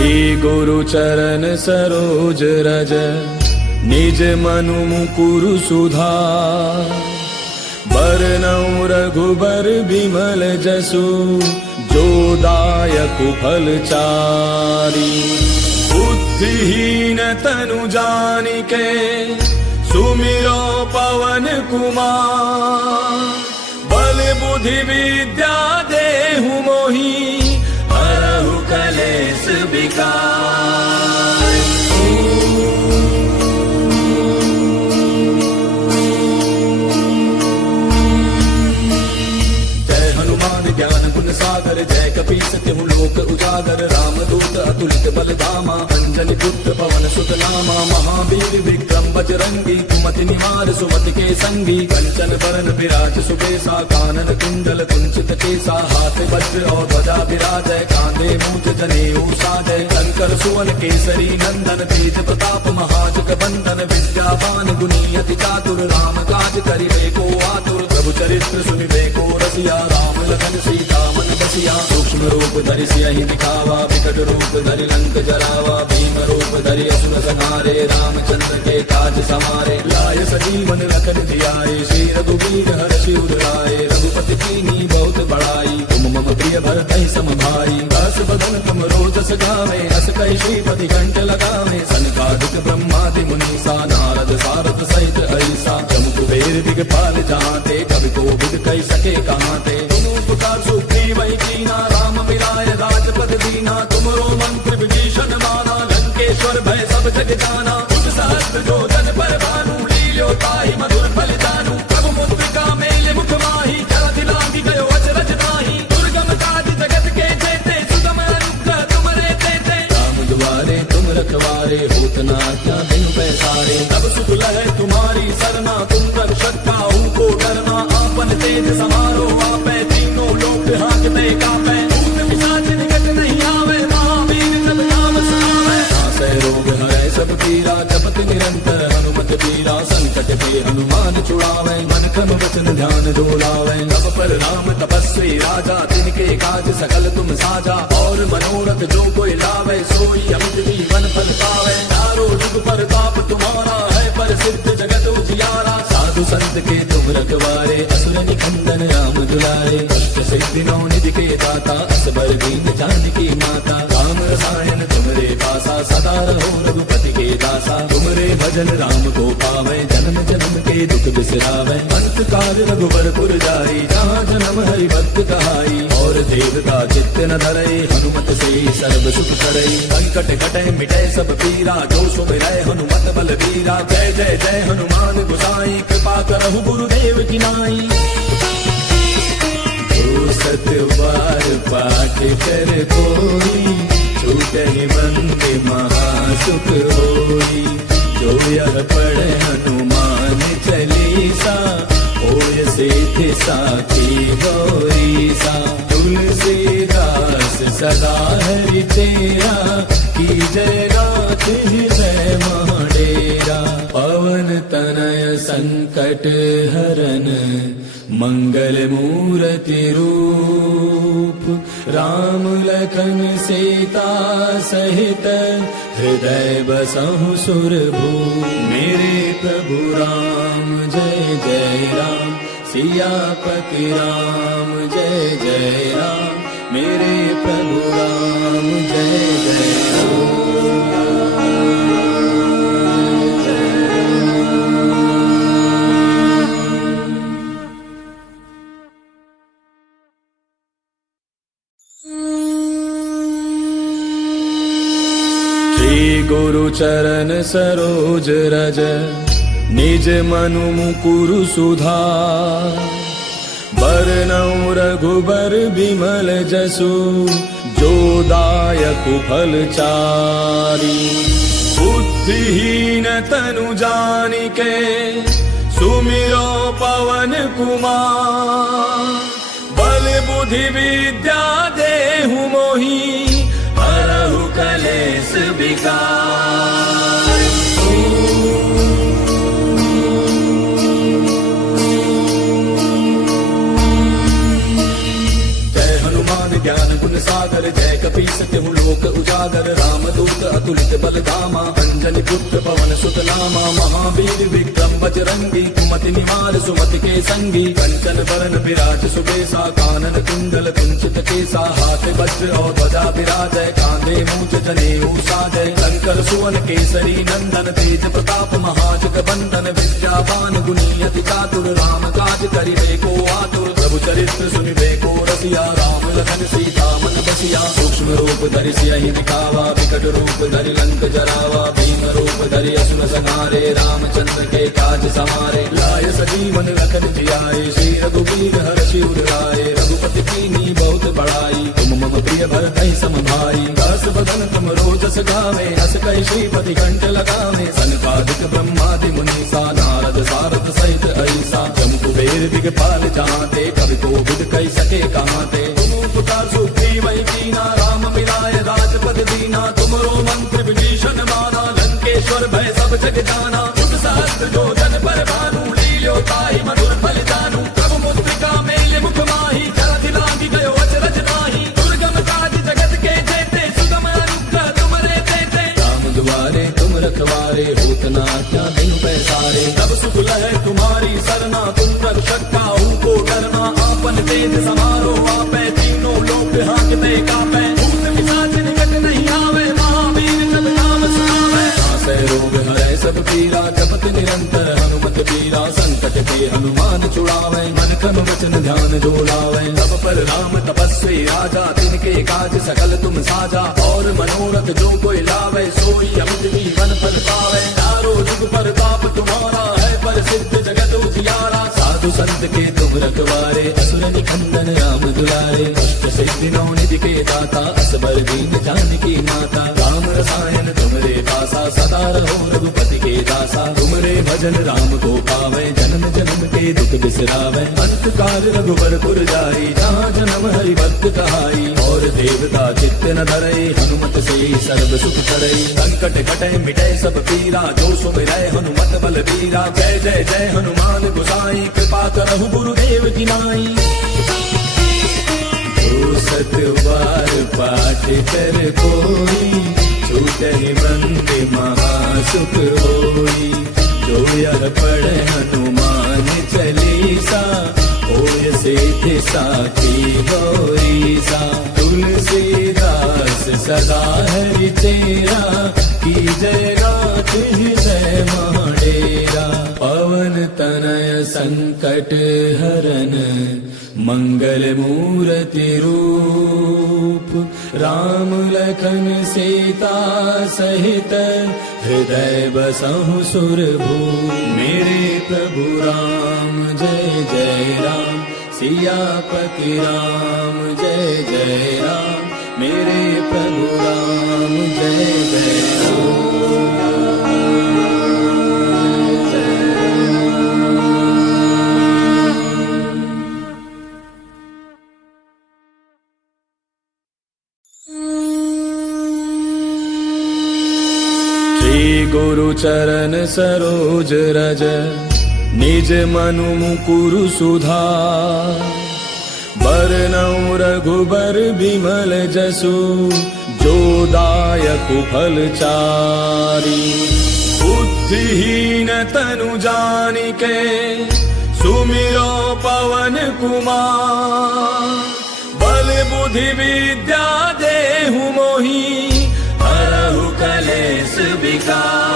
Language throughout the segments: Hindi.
श्री गुरु चरण सरोज रज निज मनु मुकुरु सुधार। बरनउँ रघुबर बिमल जसु जो दायक फलचारी। बुद्धिहीन तनु जानिके सुमिरो पवन कुमार। बल बुद्धि विद्या देहु मोहि हरहु कलेश विकार। ज्ञान गुण सागर जय कपीस तिहु लोक उजागर। रामदूत अतुलित बल धामा अंजनी पुत्र पवन सुत नामा। महावीर विक्रम बजरंगी कुमति निवार सुमति के संगी। कंचन बरन विराज सुबेसा कानन कुंडल कुंचित केसा। हाथ वज्र और ध्वजा विराजय कांधे मूंज जनेऊ साजय। शंकर सुवन केसरी नंदन तेज प्रताप महाजग बंदन। विद्यावान गुणी अति चातुर राम काज करिबे को आतुर। प्रभु चरित्र सुनिबे को रसिया राम लखन सीता मन बसिया। सूक्ष्म रूप धरि सियहि दिखावा विकट रूप धरि लंक जरावा। भीम रूप धरि असुर संहारे रामचंद्र के काज समारे। लाय सजीवन लखन जियाए श्री रघुवीर हर्षि उर लाए। रघुपति कीन्ही बहुत बड़ाई तुम मम प्रिय भरतहि सम भाई। दास बदन तुम रोजस गावे अस कहि श्रीपति कंठ लगावे। सनकादिक ब्रह्मादि मुनीसा नारद सारद सहित ऐसा। जम कुबेर दिगपाल जहांते कवि कोविद कहि सके कहांते। पुकार सुग्रीवहि कीना राम मिलाय राजपद दीना। तुमरो मंत्र विभीषण माना लंकेश्वर भय सब जग जाना। उस सहस्त्र जो जन पर भानु लील्यो ताहि मधुर फल जानू। प्रभु मुद्रिका मेल मुख माहि जलधि लांघि गयो अचरज ताहि। दुर्गम काज जगत के जेते सुगम अनुग्रह तुमरे तेते। राम दुआरे तुम रखवारे होत न आज्ञा बिनु पैसारे। तब सुख लहै तुम्हारी सरना तुम रक्षक काहू को डरना। आपन तेज समारो आपै लोक हांकते कांपे। भूत पिशाच निकट नहीं आवे महावीर जब नाम सुनावे। नासै रोग हरै सब पीरा जपत निरंतर हनुमत पीरा। संकट के हनुमान छुड़ावे मन क्रम वचन ध्यान जो लावे। तब पर राम तपस्वी राजा तिनके काज सकल तुम साजा। और मनोरथ जो कोई लावे सोई अमित जीवन फल पावे। चारों जुग प्रताप तुम्हारा है प्रसिद्ध जगत उजियारा। साधु संत के तुम रखवारे असुर निकंदन राम दुलारे। सिद्धि नौ निधि के दाता असबर दीन जानकी माता। राम रसायन तुमरे पासा सदा रहो रघुपति के दासा। तुमरे भजन राम को पावे जन्म जन्म के दुख बिसरावे। अंत काल रघुबर पुर जाई जहाँ जन्म हरि भक्त कहाई। और देवता चित्त न धरई हनुमत से सर्व सुख करई। संकट कटै मिटै सब पीरा जो सुमिरै हनुमत बल वीरा। जय जय जय हनुमान गोसाई कृपा करहु गुरुदेव की नाई। सत बार पाठ कर कोई छूटहि बंदे महासुख होई। जो यह पढ़े हनुमान चालीसा होय सिद्धि साखी गौरीसा। तुलसीदास सदा हरि तेरा की जय गाथ हृदय महडेरा। पवन तनय संकट हरन मंगल मूर्ति रूप। राम लखन सीता सहित हृदय बसहु सुरभूप। मेरे प्रभु राम जय जय राम सियापति राम जय जय राम। मेरे प्रभु राम जय जय राम। गुरु चरण सरोज रज निज मनु मुकुरु सुधार। बरनउँ रघुबर बिमल जसु जो दायक फलचारी। बुद्धिहीन तनु जानिके सुमिरो पवन कुमार। बल बुद्धि विद्या देहु मोहि हरहु कलेश विकार। जय हनुमान ज्ञान गुण सागर जय कपीस तिहु लोक उजागर रामदूत अतुलित बल धामा अंजनी पुत्र पवन सुत नामा महावीर विक्रम बजरंगी कुमति निवार सुमति के संगी कंचन बरन विराज सुबेसा कानन कुंडल कुंचित केसा हाथ वज्र और ध्वजा विराजय कांधे मूंज जनेऊ साजय शंकर सुवन केसरी नंदन तेज प्रताप महाजग बंदन विद्यावान गुणी अति चातुर राम काज करिबे को आतुर प्रभु चरित्र सुनिबे को रसिया राम लखन सीता मन बसिया सूक्ष्म रूप धरि सियहि दिखावा विकट रूप धरि लंक जरावा भीम रूप धरि असुर संहारे रामचंद्र के काज समारे लाय सजीवन लखन जियाए श्री रघुवीर हर्षि उर लाए रघुपति कीन्ही बहुत बड़ाई तुम मम प्रिय भरतहि सम भाई दास बदन तुम रोजस गावे हस कहि श्रीपति कंठ लगावे सनकादिक ब्रह्मादि मुनीसा नारद सारद सहित ऐसा जम कुबेर दिगपाल जाते कवि कोविद कहि सके कहाते तुम उपकार सुग्रीव कीना राम मिलाय राजपद दीना तुमरो मंत्र विभीषण माना लंकेश्वर भय सब जग जाना जुग सहस्त्र जो जन पर भानु लील्यो ताहि मधुर फल जानू प्रभु मुद्रिका मेल मुख माही जलधि लांघि गयो अचरज नाही दुर्गम काज जगत के जेते सुगम अनुग्रह तुमरे तेते राम दुआरे तुम रखवारे होत न आज्ञा बिनु पैसारे तब सुख लहै तुम्हारी सरना तुम रक्षक काहू को डरना आपन तेज समारो आपै तीनों लोक हांकते कापै भूत पिशाच निकट नहीं आवे महावीर जब नाम सुनावे नासै रोग हरै सब पीरा जपत निरंतर हनुमत पीरा संकट के हनुमान छुड़ावे मन क्रम वचन ध्यान जो लावे सब पर राम तपस्वी राजा तिनके काज सकल तुम साजा और मनोरथ जो कोई लावे सोई अमित जीवन फल पावे चारों जुग पर ताप तुम्हारा है पर सिद्ध जगत उजियारा साधु संत के तुम रखवारे असुर निकंदन राम दुलारे अष्ट सिद्धि नौ निधि के दाता असबर दीन जानकी माता राम रसायन तुमरे पासा सदा रहो रघुपति के दासा तुमरे भजन राम को पावे जन्म जन्म के दुख बिसरावे अंत काल रघुबर पुर जाई जहाँ जन्म हरि भक्त कहाई और देवता चित्त न धरई हनुमत से सर्व सुख करई संकट कटै मिटै सब पीरा जो सुमिरै हनुमत बल बीरा जय जय जय हनुमान गोसाई कृपा करहु गुरुदेव की नाई जो सत बार पाठ कर कोई छूटहि बंद महासुख होई जो यह पढ़ हनुमान चालीसा होय सिद्धि साखी गौरीसा तुलसीदास सदा हरि तेरा की जय रात जय महाडेरा पवन तनय संकट हरन मंगल मूर्ति रूप राम लखन सीता सहित हृदय बसहु सुरभूप मेरे प्रभु राम जय जय राम सियापति राम जय जय राम मेरे प्रभु राम जय जय राम गुरु चरण सरोज रज निज मनु मुकुरु सुधार बरनउँ रघुबर बिमल जसु जो दायक फल चारि बुद्धिहीन तनु जानिके सुमिरो पवन कुमार बल बुद्धि विद्या देहु मोहि हरहु कलेश विकार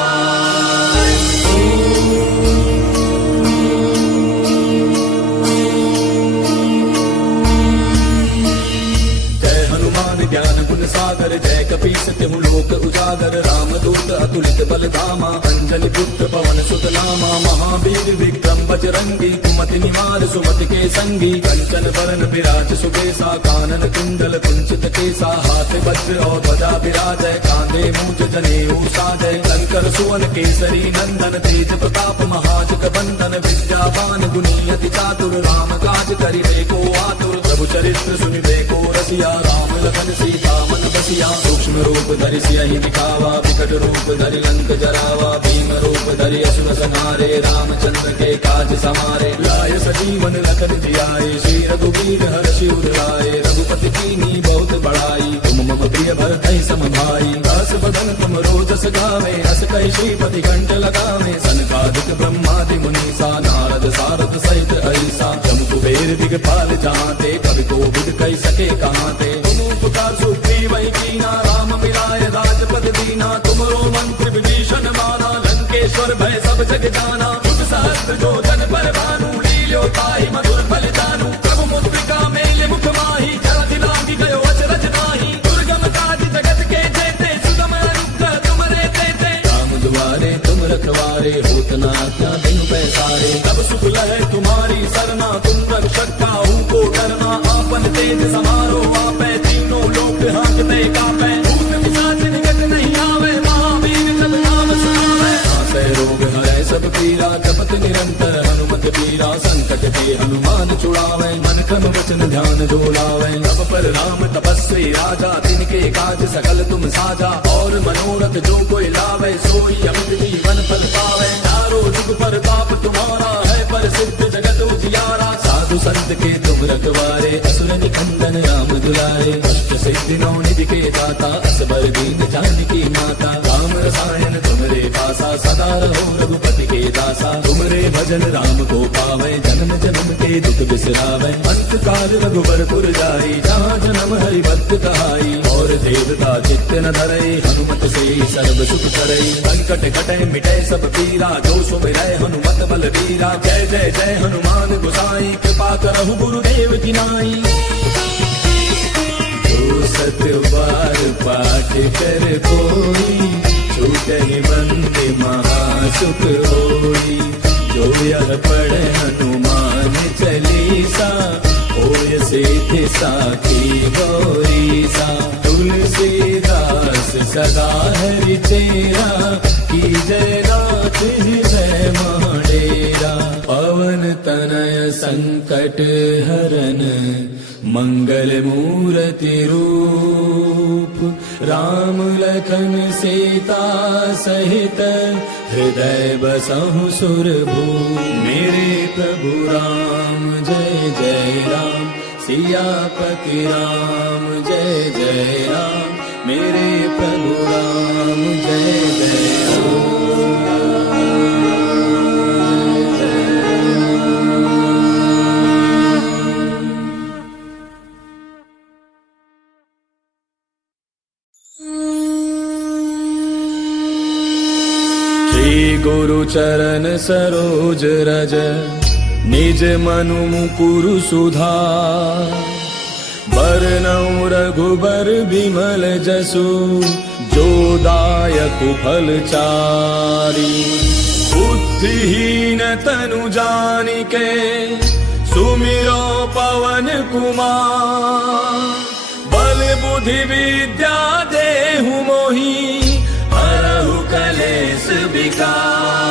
जय हनुमान ज्ञान गुण सागर जय कपीस तिहु लोक उजागर रामदूत अतुलित बल धामा अंजनी पुत्र पवन सुत नामा महावीर विक्रम बजरंगी कुमति निवार सुमति के संगी कंचन बरन विराज सुबेसा कानन कुंडल कुंचित केसा हाथ वज्र और ध्वजा विराजय कांधे मूंज जनेऊ साजय शंकर सुवन केसरी नंदन तेज प्रताप महाजग बंदन विद्यावान गुणी अति चातुर राम काज करिबे को आतुर प्रभु चरित्र सुनिबे को रसिया राम लखन सीता मन बसिया सूक्ष्म रूप धरि सियहि दिखावा विकट रूप धरि लंक जरावा भीम रूप धरि असुर संहारे रामचंद्र के काज समारे लाय सजीवन लखन जियाए श्री रघुवीर हर्षि उर लाए रघुपति कीन्ही बहुत बड़ाई भरतहि समभाई। दास बदन तुम रोजस गावे, अस कहि श्रीपति कंठ लगावे। सनकादिक ब्रह्मादि मुनीसा, नारद सारद सहित ऐसा। जम कुबेर दिगपाल जहांते, कवि कोविद कहि सके कहांते। तुम पुकार सुग्रीवहि कीना, राम मिलाए राजपद दीना। तुमरो मंत्र विभीषण माना, लंकेश्वर भय सब जग जाना। तुझ सहस्त्र जो जन पर भानु, लील्यो ताहि मधुर फल जानू। प्रभु मुद्रिका मेले मुख माही, जलधि लांघि गयो अचरज नाहि। दुर्गम काज जगत के जेते, सुगम अनुग्रह तुमरे तेते। राम दुआरे तुम रखवारे, होत न आज्ञा बिनु पैसारे। तब सुख लहै तुम्हारी सरना, तुम रक्षक काहू को डरना। आपन तेज समारो आपै, तीनों लोक हांकते कापै। भूत पिशाच निकट नहीं आवे, महावीर जब नाम सुनावे। नासै रोग हरै सब पीरा, जपत निरंतर हनुमत पीरा। संकट के हनुमान छुड़ावे, मन क्रम वचन ध्यान जो लावे। तब पर राम तपस्वी राजा, तिनके काज सकल तुम साजा। और मनोरथ जो कोई लावे, सोई अमित जीवन फल पावे। चारों जुग पर ताप तुम्हारा है, पर सिद्ध जगत उजियारा। साधु संत के तुम रखवारे, असुर निकंदन राम दुलारे। अष्ट सिद्धि नौ निधि के दाता, असबर दीन जानकी माता। राम रसायन तुमरे पासा, सदा रहो रघुपति के दासा। तुमरे भजन राम को पावे, जन्म जन्म के दुख बिसरावे। अंत काल रघुबर पुर जाई, जहाँ जन्म हरि भक्त कहाई। और देवता चित्त न धरई, हनुमत से सर्व सुख करई। संकट कटै मिटै सब पीरा, जो सुमिरै हनुमत बल वीरा। जय जय जय हनुमान गोसाई, कृपा करहु गुरुदेव की नाई। जो सत बार पाठ कर कोई, छूटहि बंदे महासुख होई। जो यह पढ़े हनुमान चालीसा, होय सिद्धि साखी गौरीसा। तुलसीदास सदा हरि चेरा, की जय नाथ हृदय महडेरा। पवन तनय संकट हरन, मंगल मूर्ति रूप। राम लखन सीता सहित, हृदय बसहु सुरभूप। मेरे प्रभु राम जय जय राम, सियापति राम जय जय राम। मेरे प्रभु राम जय जय राम। गुरु चरण सरोज रज, निज मनु मुकुरु सुधार। बरनउँ रघुबर बिमल जसु, जो दायक फल चारि। बुद्धिहीन तनु जानिके, सुमिरो पवन कुमार। बल बुद्धि विद्या देहु मोहि, हरहु कलेश विकार।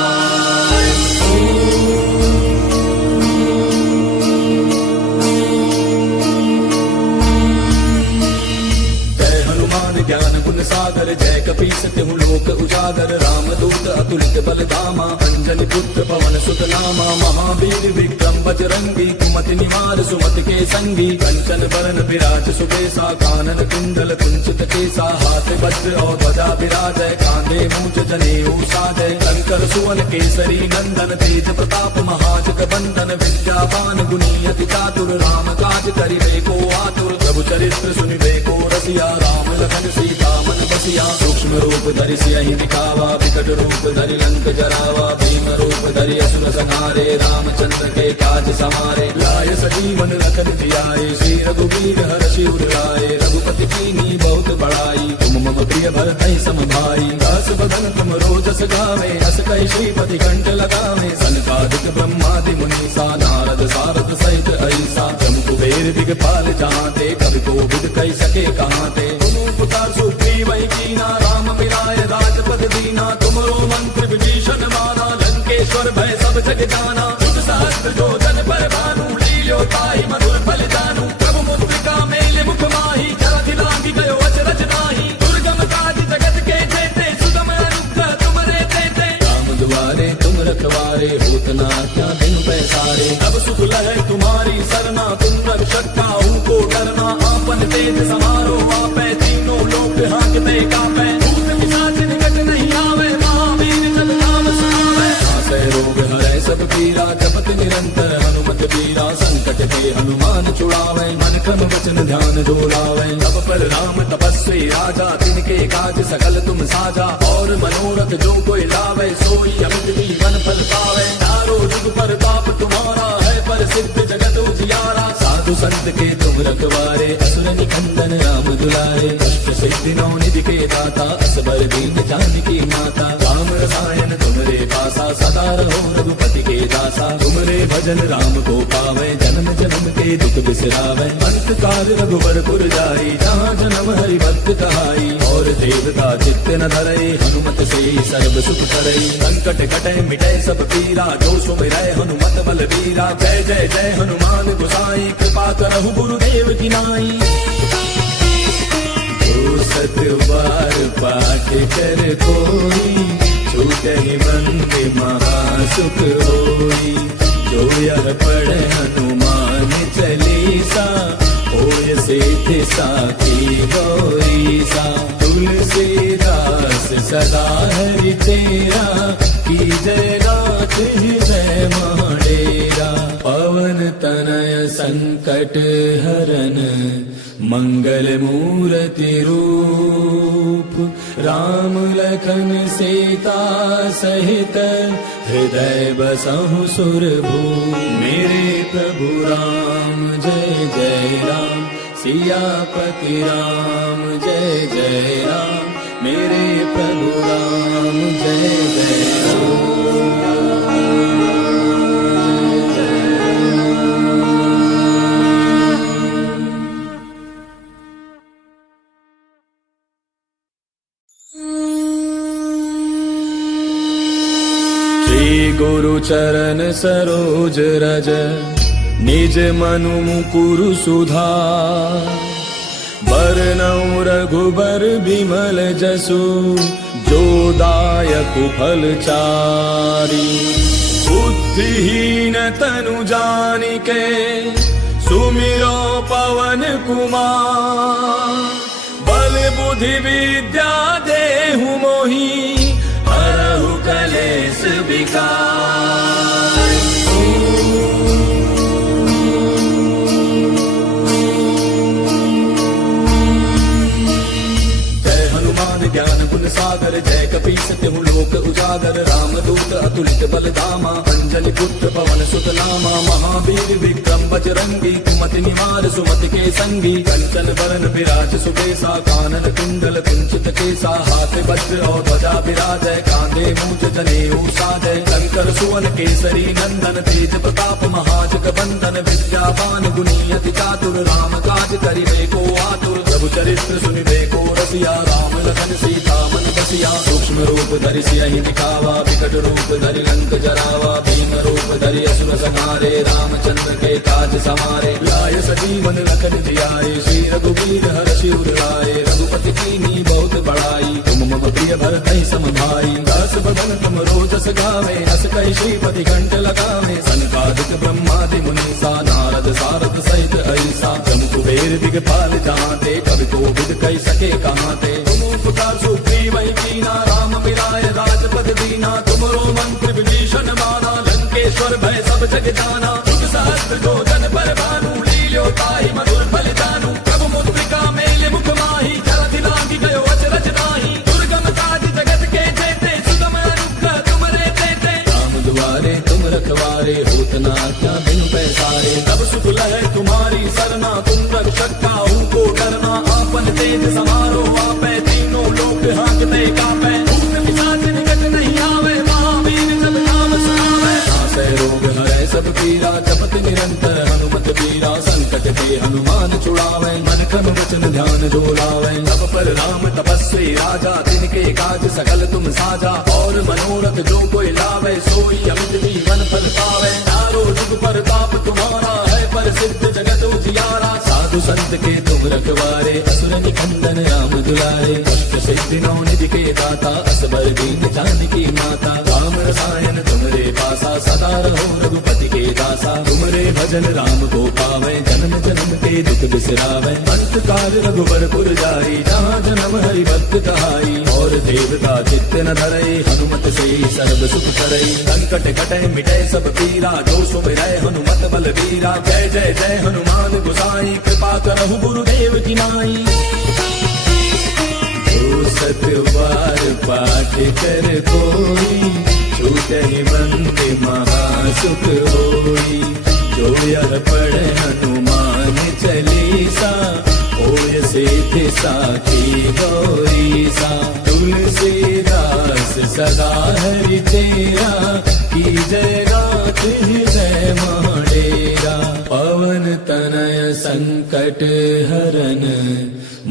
जय हनुमान ज्ञान गुण सागर, जय कपीस तिहु लोक उजागर। राम दूत अतुलित बल धामा, अंजनी पुत्र पवन सुत नामा। महावीर विक्रम बजरंगी, कुमति निवार सुमति के संगी। कंचन बरन विराज सुबेसा, कानन कुंडल कुंचित केसा। हाथ वज्र और ध्वजा विराजय, कांधे मूंज जनेऊ साजय। शंकर सुवन केसरी नंदन, तेज प्रताप महाजग बंदन। विद्यावान गुणी अति चातुर, राम काज करिबे को आतुर। प्रभु चरित्र सुनिबे को रसिया, राम लखन सीता मन बसिया। सूक्ष्म रूप धरि सियहि दिखावा, विकट रूप धरि लंक जरावा। भीम रूप धरि असुर संहारे, रामचंद्र के काज सवारे। लाय सजीवन लखन जियाए, श्री रघुवीर हर्षि उर लाए। रघुपति कीन्ही बहुत बड़ाई, तुम मम प्रिय भरतहि समभाई। दास बदन तुम रोजस गावे, अस कहि श्रीपति कंठ लगावे। सनकादिक ब्रह्मादि मुनीसा, नारद सारद सहित ऐसा। जम कुबेर दिगपाल जहांते, कवि कोविद कहि सके कहांते। तुम पुकार सुग्रीवहि कीना, राम मिलाए राजपद दीना। तुमरो मंत्र विभीषण माना, लंकेश्वर भय सब जग जाना। तुझ सहस्त्र जो जन पर भानु, लील्यो ताहि मधुर फल जानू। प्रभु मुद्रिका मेले मुख माही, जलधि लांघि गयो अचरज नाहि। दुर्गम काज जगत के जेते, सुगम अनुग्रह तुमरे तेते। राम दुआरे तुम रखवारे, होत न आज्ञा बिनु पैसारे। तब सुख लहै तुम्हारी सरना, तुम रक्षक काहू को डरना। आपन तेज समारो आपै, तीनों लोक वचन ध्यान जो लावे। तब पर राम तपस्वी राजा तिनके काज सकल तुम साजा। और मनोरथ जो कोई लावे सोई अमित जीवन फल पावे। चारों जुग पर ताप तुम्हारा है पर सिद्ध जगत उजियारा। साधु संत के तुम रखवारे असुर निकंदन राम दुलारे। अष्ट सिद्धि नौ निधि के दाता असबर दीन जानकी माता। राम रसायन तुमरे पासा सदा रहो रघुपति के दासा। तुमरे भजन राम को पावे जन्म जन्म के दुख बिसरावे। अंत काल रघुवर पुर जाई जहाँ जन्म हरि भक्त कहाई। और देवता चित्त न धरे हनुमत से सर्व सुख करे। संकट कटे मिटे सब पीरा जो सुमिरै हनुमत बल बीरा। जय जय जय हनुमान गोसाई कृपा करहु गुरुदेव की नाई। जो सत बार पाठ कर कोई छूटहि मंद महासुख होई। जो यह पढ़े हनुमान चालीसा होय सिद्धि साखी गौरीसा। तुलसीदास सदा हरि तेरा की जय नाथ हृदय महडेरा। पवन तनय संकट हरन मंगल मूर्ति रूप। राम लखन सीता सहित हृदय बसहु सुरभूप। मेरे प्रभु राम जय जय राम सियापति राम जय जय राम। मेरे प्रभु राम जय जय राम। गुरु चरण सरोज रज निज मनु मुकुरु सुधार। बरनउँ रघुबर बिमल जसु जो दायक फल चारि। बुद्धिहीन तनु जानिके सुमिरो पवन कुमार। बल बुद्धि विद्या देहु मोहि हरहु कलेश विकार। जय हनुमान ज्ञान गुण सागर जय कपीस तिहु लोक उजागर। राम दूत अतुलित बल धामा अंजलि पुत्र पवन सुत नामा। महावीर विक्रम बजरंगी कुमति निवार सुमति के संगी। कंचन वरण विराज सुबेसा कानन कुंडल कुंचित केसा। हाथ वज्र और ध्वजा विराजय कांधे मूंज जनेऊ साजय। शंकर सुवन केसरी नंदन तेज प्रताप महाजग बंदन। विद्यावान गुणी अति चातुर राम काज करिबे को आतुर। प्रभु चरित्र सुनिबे को रसिया राम लखन सीता मन बसिया। सूक्ष्म रूप धरि सियहि दिखावा विकट रूप धरि लंक जरावा। भीम रूप धरि असुर संहारे रामचंद्र के काज समारे। लाय सजीवन लखन जियाए श्री रघुवीर हर्षि उर लाए। रघुपति कीन्ही बहुत बड़ाई तुम मम प्रिय भरतहि सम भाई। दास बदन तुम रोजस गावे हस कहि श्रीपति कंठ लगावे। सनकादिक ब्रह्मादि मुनीसा नारद सारद सहित ऐसा। तुम कुबेर दिगपाल जाते कवि कोविद कहि सके कहाते। तुम उपकार सुग्रीव कीना राम मिलाए राजपद दीना। तुमरो मंत्र विभीषण माना लंकेश्वर भय सब जग जाना। जुग सहस्त्र जो जन पर भानु लील्यो ताहि मधुर फल जानू। प्रभु मुद्रिका मेले मुख माहि जलधि लांघि गयो अचरज नाहि। दुर्गम काज जगत के जेते सुगम अनुग्रह तुमरे तेते। राम दुआरे तुम रखवारे होत न आज्ञा बिनु पैसारे। तब सुख लहै तुम्हारी सरना तुम रक्षक काहू को डरना। आपन तेज समारो आपै तीनों लोक हांकते कापै। भूत पिशाच निकट नहीं आवे महावीर जब नाम सुनावे। नासै रोग हरै सब पीरा जपत निरंतर हनुमत बीरा। संकट ते हनुमान छुड़ावे मन क्रम वचन ध्यान जो लावे। तब पर राम तपस्वी राजा तिनके काज सकल तुम साजा। और मनोरथ जो कोई लावे सोई अमित जीवन फल पावे। चारों जुग पर ताप तुम्हारा है पर सिद्ध जगत उजियारा। साधु संत के तुम रखवारे असुर निकंदन राम दुलारे। अष्ट सिद्धि नौ निधि के दाता असबर दीन जानकी माता। राम रसायन तुमरे पासा सदा रहो रघुपति के दासा। तुमरे भजन राम को पावे जन्म जन्म के दुख बिसरावे। अंत काल रघुवर पुर जाई जहाँ जन्म हरि भक्त कहाई। और देवता चित्त न धरई हनुमत से सर्व सुख करई संकट कटे मिटे सब पीरा जो सुमिरै हनुमत बल बीरा जय जय जय हनुमान गोसाई कृपा करहु गुरुदेव की नाई सतबार पाठ कर कोई छूटे बंदे महासुख होई जो यह पढ़े हनुमान चालीसा होय सिद्धि साखी गौरीसा तुलसीदास सदा हरि तेरा की जय रात हृदय माडेरा पवन तनय संकट हरन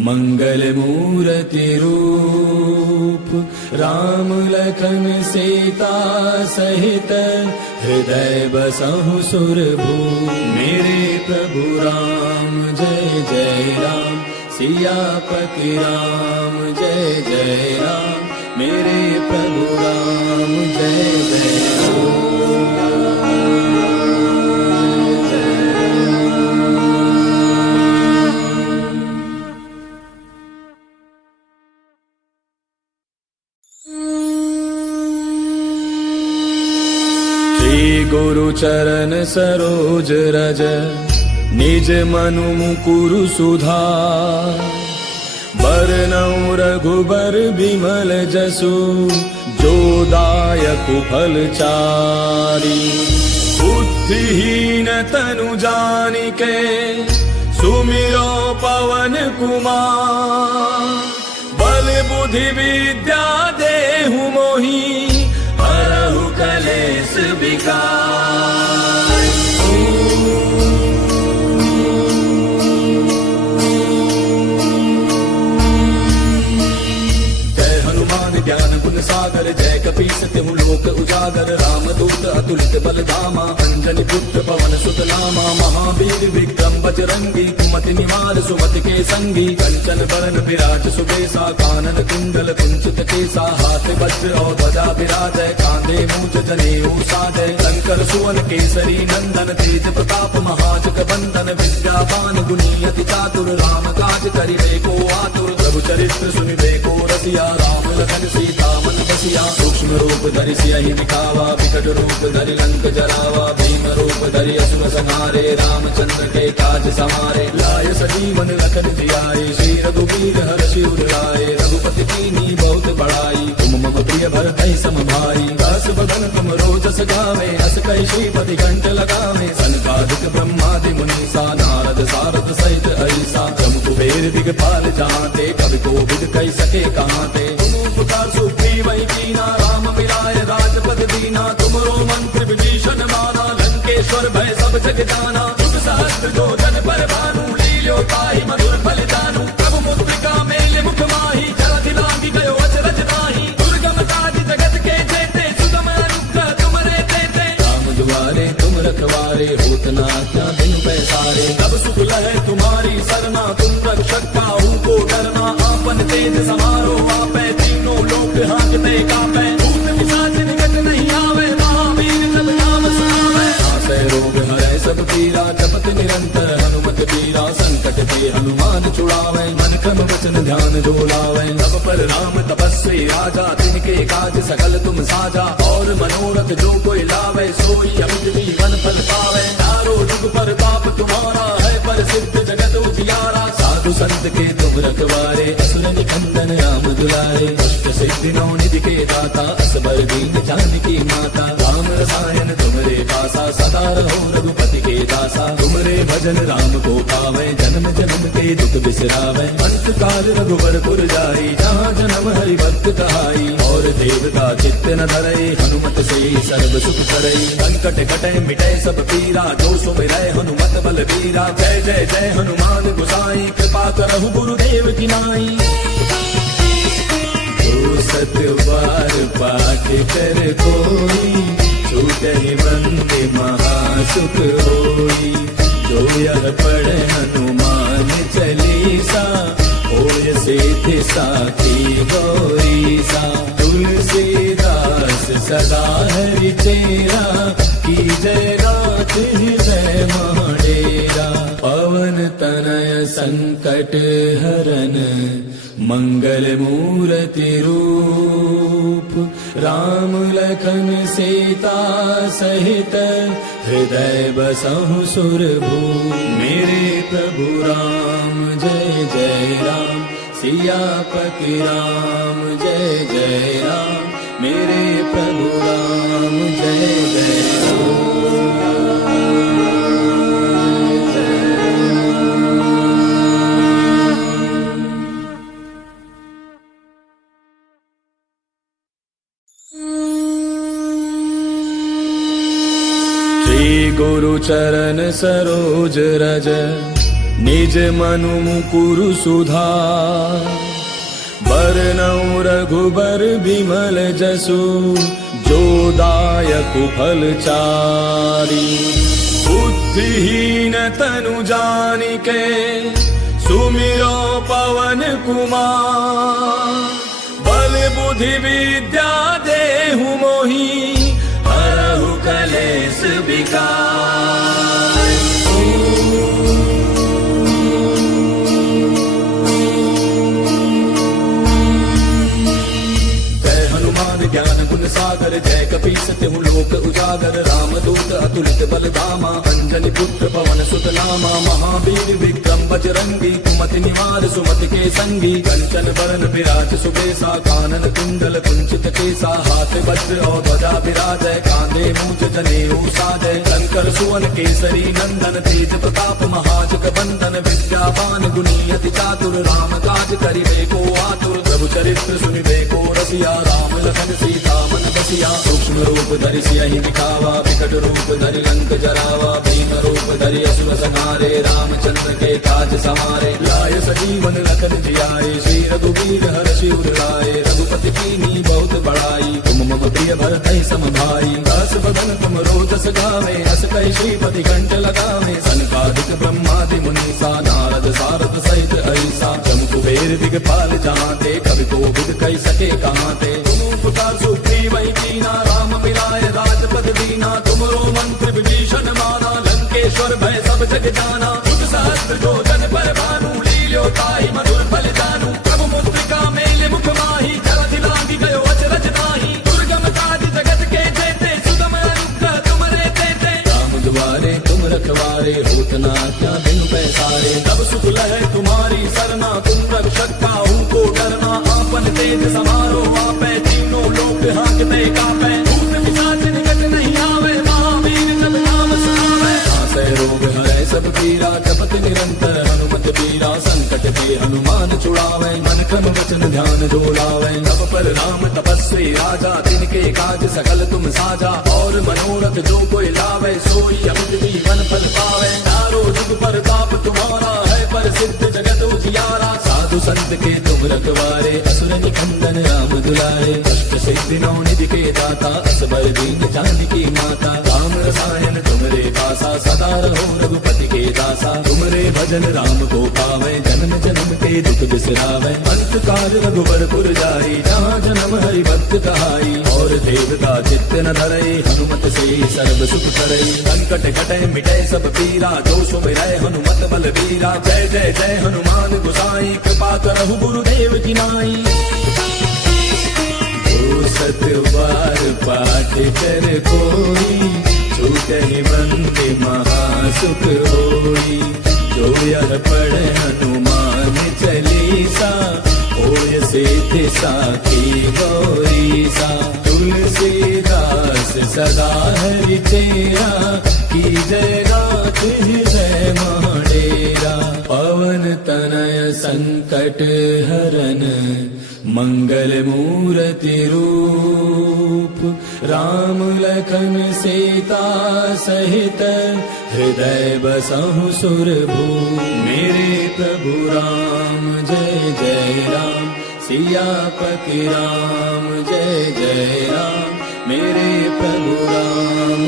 मंगल मूर्ति रूप राम लखन सीता सहित हृदय बसहु सुरभूप मेरे प्रभु राम जय जय राम सियापति राम जय जय राम मेरे प्रभु राम जय जय राम गुरु चरण सरोज रज निज मनु मुकुरु सुधार बरनउँ रघुबर बिमल जसु जो दायक फल चारि बुद्धिहीन तनु जानिके सुमिरो पवन कुमार बल बुद्धि विद्या देहु मोहि हरहु कलेश विकार जय हनुमान ज्ञान गुण सागर जय कपीस तिहु लोक उजागर रामदूत अतुलित बल धामा अंजनी पुत्र पवन सुत नामा महावीर विक्रम बजरंगी कुमति निवार सुमति के संगी कंचन बरन विराज सुबेसा कानन कुंडल कुंचित केसा हाथ वज्र और ध्वजा विराजय कांधे मूंज जनेऊ साजय शंकर सुवन केसरी नंदन तेज प्रताप महाजग बंदन विद्यावान गुणी अति चातुर राम काज करिबे को आतुर प्रभु चरित्र सुनिबे को रसिया राम लखन सीता मन बसिया सूक्ष्म रूप धरि सियहि दिखावा विकट रूप धरि लंक जरावा भीम रूप धरि असुर संहारे रामचंद्र के काज समारे लाय सजीवन लखन जियाए श्री रघुवीर हर्षि उर लाए रघुपति कीन्ही बहुत बड़ाई तुम मम प्रिय भरतहि सम भाई दास बदन तुम रोजस गावे अस कहि श्रीपति कंठ लगावे सनकादिक ब्रह्मादि मुनीसा नारद सारद सहित ऐसा जम कुबेर दिगपाल जाते कवि कोविद कहि सके कहाते तुम उपकार सुग्रीवहि कीना राम मिलाय राजपद दीना तुमरो मंत्र विभीषण माना लंकेश्वर भय सब जग जाना तुम सहस्त्र जो जन पर भानु लील्यो ताहि मधुर फल जानू प्रभु मुद्रिका मेले मुख माही जलधि लांघि गयो अचरज ताहि दुर्गम काज जगत के जेते सुगम अनुग्रह तुमरे तेते राम दुआरे तुम रखवारे होत न आज्ञा बिनु पैसारे तब सुख लहै तुम्हारी सरना तुम रक्षक काहू को डरना आपन तेज समारो आपै तीनों लोक हांकते कापै भूत पिशाच निकट नहीं आवे महावीर जब नाम सुनावे नासै रोग हरै सब पीरा जपत निरंतर हनुमत पीरा संकट ते हनुमान छुड़ावे मन क्रम वचन ध्यान जो लावे तब पर राम तपस्वी राजा तिनके काज सकल तुम साजा और मनोरथ जो कोई लावे सोई अमित जीवन फल पावे चारों जुग पर पाप तुम्हारा है पर सिद्ध जगत उजियारा साधु संत के तुम रखवारे असुर निकंदन राम दुलारे अष्ट सिद्धि नौ निधि के दाता असबर दीन जानकी माता राम रसायन तुमरे पासा सदा रहो रघुपति के दासा तुमरे भजन राम को पावे जन्म जन्म के दुख बिसरावे अंत काल रघुवर पुर जाई जहाँ जन्म हरि भक्त कहाई और देवता चित्त न धरई हनुमत से सर्व सुख करई संकट कटे मिटे सब पीरा जो सुमिरै हनुमत बल बीरा जय जय जय हनुमान गोसाई कृपा करहु गुरुदेव की नाई सत बार पाठ कर कोई छूटहि बंदे महासुख होई जो यह पढ़े हनुमान चालीसा होय सिद्धि साखी गौरीसा तुलसीदास सदा हरि तेरा की जय रात हृदय माडेरा पवन तनय संकट हरन मंगल मूर्ति रूप राम लखन सीता सहित हृदय बसहु सुरभूप। मेरे प्रभु राम जय जय राम सियापति राम जय जय राम। मेरे प्रभु राम जय जय राम। श्री गुरु चरण सरोज रज निज मनु मुकुरु सुधार। बरनउँ रघुबर बिमल जसु जो दायक फल चारि। बुद्धिहीन तनु जानिके सुमिरो पवन कुमार। बल बुद्धि विद्या देहु मोहि हरहु कलेश विकार। ज्ञान गुण सागर जय कपीस तिहु लोक उजागर। राम दूत अतुलित बल धामा अंजनी पुत्र पवन सुत नामा। महावीर विक्रम बजरंगी कुमति निवार सुमति के संगी। कंचन वरण विराज सुबेसा कानन कुंडल कुंचित केसा। हाथ वज्र और ध्वजा विराजय कांधे मूंज जनेऊ साजय। शंकर सुवन केसरी नंदन तेज प्रताप महाजग बंदन। विद्यावान गुणी अति चातुर राम काज करिबे को आतुर। प्रभु चरित्र सुनिबे को रसिया राम लखन सीता मन बसिया। सूक्ष्म रूप धरि सियहि दिखावा विकट रूप धरि लंक जरावा। भीम रूप धरि असुर संहारे रामचंद्र के काज समारे। लाय सजीवन लखन जियाए श्री रघुवीर हर्षि उर लाए। रघुपति कीन्ही बहुत बड़ाई तुम मम प्रिय भरतहि सम भाई। दास बदन तुम रोजस गावे अस कहि श्रीपति कंठ लगावे। सनकादिक ब्रह्मादि मुनीसा नारद सारद सहित ऐसा। जम कुबेर दिगपाल जहाते कवि कोविद कहि सके कहाते। पुकार सुग्रीव ही कीना राम मिलाए राजपद दीना। तुमरो मंत्र विभीषण माना लंकेश्वर भय सब जग जाना। बुध सहस्त्र जो जन पर भानु लील्यो ताहि मधुर फल जानू। प्रभु मुद्रिका मेले मुख माही जलधि लांघि गयो अचरज नाही। दुर्गम काज जगत के जेते सुगम अनुग्रह तुमरे तेते। राम दुआरे तुम रखवारे होत न आज्ञा बिनु पैसारे। तब सुख लहै तुम्हारी सरना तुम रक्षक काहू को डरना। आपन तेज समारो आपै तीनों लोक हांकते कांपै। भूत पिशाच निकट नहीं आवे महावीर जब नाम सुनावे। नासै रोग हरै सब पीरा जपत निरंतर हनुमत बीरा। संकट ते हनुमान छुड़ावे मन क्रम वचन ध्यान जो लावे। तब पर राम तपस्वी राजा तिनके काज सकल तुम साजा। और मनोरथ जो कोई लावे सोई अमित जीवन फल पावे। चारों जुग परताप तुम्हारा है प्रसिद्ध जगत उजियारा। साधु संत के तुम रखवारे असुर निकंदन राम दुलारे। अष्ट सिद्धि नौ निधि के दाता असबर दीन जानकी माता। राम रसायन तुमरे पासा सदा रहो रघुपति के दासा। तुमरे भजन राम को पावे जन्म जन्म के दुख बिसरावे। अंत काल रघुबर पुर जाई जहाँ जन्म हरि भक्त कहाई। और देवता चित्त न धरई हनुमत से सर्व सुख करई। संकट कटै मिटै सब पीरा जो सुमिरै हनुमत बल बीरा। जय जय जय हनुमान गोसाई कृपा करहु गुरुदेव की नाई। सत बार पाठ कर कोई छूटहि बंदे महासुख होई। जो यह पढ़े हनुमान चालीसा होय सिद्धि साखी गौरीसा। तुलसीदास सदा हरि चेरा की जय नाथ हृदय महाडेरा। पवन तनय संकट हरन मंगल मूर्ति रूप राम लखन सीता सहित हृदय बसहु सुरभूप। मेरे प्रभु राम जय जय राम सियापति राम जय जय राम। मेरे प्रभु राम